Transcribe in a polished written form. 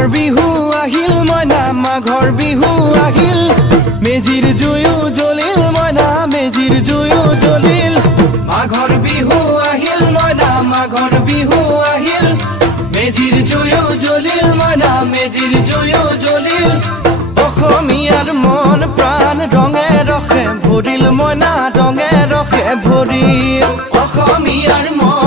মাঘৰ বিহু আহিল মইনা মাঘৰ বিহু আহিল মেজিৰ জুয়ো জ্বলিল মইনা মেজিৰ জুয়ো জ্বলিল মাঘৰ বিহু আহিল মইনা মাঘৰ বিহু আহিল মেজিৰ জুয়ো জ্বলিল মইনা মেজিৰ জুয়ো জ্বলিল অসমীয়াৰ মন প্ৰাণ ৰঙে ৰসে ভৰিল মইনা ৰঙে ৰসে ভৰিল অসমীয়াৰ মন